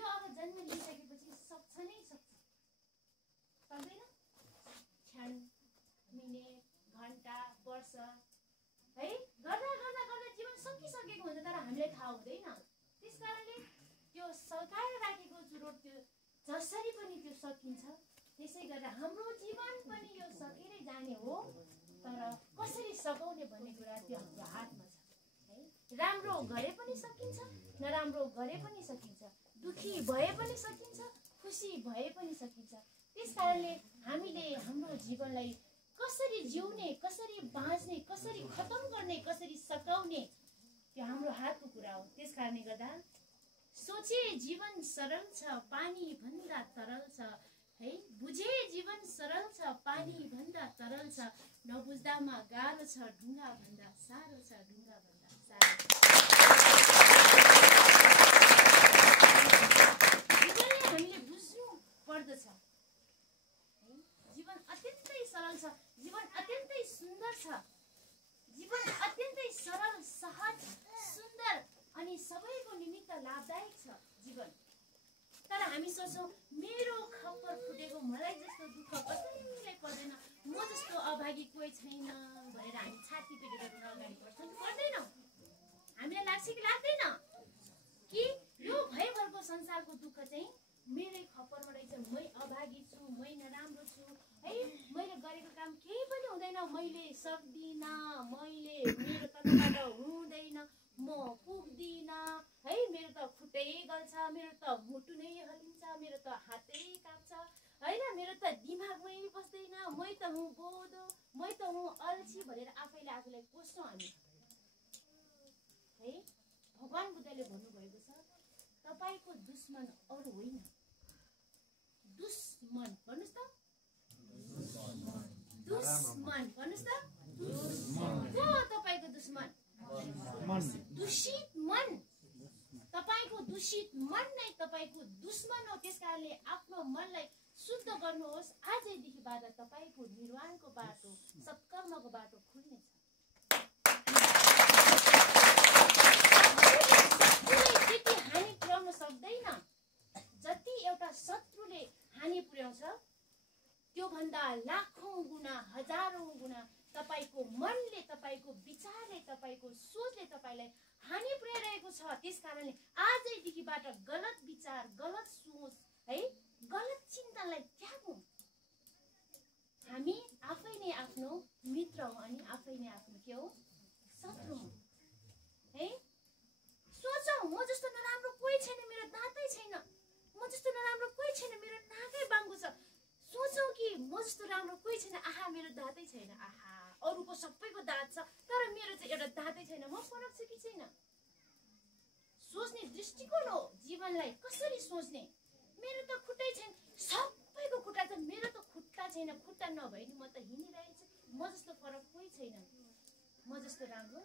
यो अब जन्म लिइसकेपछि सक्छ नै सक्छ, सक्दैन? क्षण, मिनेट, घण्टा, वर्ष है गर्दा गर्दा गर्दा जीवन सकिसकेको हुन्छ, तर हामीलाई थाहा हुँदैन। त्यसकारणले त्यो सकाएर राखेको चुरोट त्यो जसरी पनि त्यो सकिन्छ, त्यसै गरेर हाम्रो जीवन पनि यो सकेरै जाने हो, तर कसरी सकाउने भन्ने कुरा त्यो हाम्रो हातमा छ है। राम्रो गरे पनि सकिन्छ, नराम्रो गरे पनि सकिन्छ, दुखी भए पनि सकिन्छ, खुसी भए पनि सकिन्छ। त्यसकारणले हामीले हाम्रो जीवनलाई कसरी जिउने, कसरी बाँच्ने, कसरी खतम गर्ने, कसरी सकाउने, त्यो हाम्रो हातको कुरा हो। त्यसकारणले गर्दा सोचे जीवन सरल छ, पानी भन्दा तरल छ है। बुझे जीवन सरल छ, पानी भन्दा तरल छ, नबुझ्दामा गाह्रो छ, ढुङ्गा भन्दा साह्रो छ, ढुङ्गा भन्दा साह्रो छ। जीवनले हामीले बुझ्नु पर्दछ है। जीवन अत्यन्तै सरल छ, जीवन अत्यन्तै सुन्दर छ, जीवन अत्यन्तै सरल, सहज, सुन्दर अनि सबैको निमित्त लाभदायक छ जीवन। तर हामी सोच्छौँ मेरो खप्पर फुटेको, मलाई जस्तो दुःख कसैलाई पर्दैन, म जस्तो अभागी कोही छैन भनेर हामी छाती पिटेर अगाडि बढ्छौँ कि पर्दैनौँ? हामीलाई लाग्छ कि लाग्दैन कि यो भयभरको संसारको दुःख चाहिँ मेरै खप्परमा रहेछ, मै अभागी छु, मै नराम्रो छु है, मैले गरेको काम केही पनि हुँदैन, मैले सक्दिनँ, मेरो तर्फबाट हुँदैन, म पुग्दिनँ है, मेरो त खुट्टै गल्छ, मेरो त मुटु नै हल्लिन्छ, मेरो त हातै काप्छ होइन, मेरो त दिमागमै बस्दैन, मै त हुँ बोधो, मै त हुँ अल्छी भनेर आफैले आफूलाई कोस्छौँ हामी है। भगवान बुद्धले भन्नुभएको छ तपाईको दुश्मन अरू होइन, दुश्मन भन्नुस् त, दुश्मन भन्नुस् त, को तपाईको दुश्मन? दूषित मन। तपाईको दूषित मन नै तपाईको दुश्मन हो। त्यसकारणले आफ्नो मनलाई शुद्ध गर्नुहोस्। आजैदेखिबाट तपाईको निर्वाणको बाटो, सत्कर्मको बाटो खुल्नेछ। त्यति हानि पुर्याउन सक्दैन जति एउटा शत्रुले हानि पुर्याउँछ, त्योभन्दा लाखौं गुणा, हजारौं गुणा तपाईको मनले, तपाईको विचारले, तपाईको सोचले तपाईलाई हानि पुर्याइरहेको छ। त्यसकारणले आजैदेखिबाट गलत विचार, गलत सोच है, गलत चिन्तनलाई त्यागौं। हामी आफै नै आफ्नो मित्र हौ अनि आफै नै आफ्नो के हो? शत्रु हौ है। सोचौं म जस्तो नराम्रो कोही छैन, मेरो दाँतै छैन, म जस्तो नराम्रो कोही छैन, मेरो नाकै बाङ्गो छ। सोचौं कि म जस्तो राम्रो कोही छैन, आहा मेरो दाँतै छैन, आहा अरूको सबैको दाँत छ तर मेरो चाहिँ एउटा दाँतै छैन, म फरक छु कि छैन? सोच्ने दृष्टिकोण हो जीवनलाई कसरी सोच्ने। मेरो त खुट्टै छैन, सबैको खुट्टा छ, मेरो त खुट्टा छैन, खुट्टा नभए नि म त हिँडिरहेको छु, म जस्तो फरक कोही छैन, म जस्तो राम्रो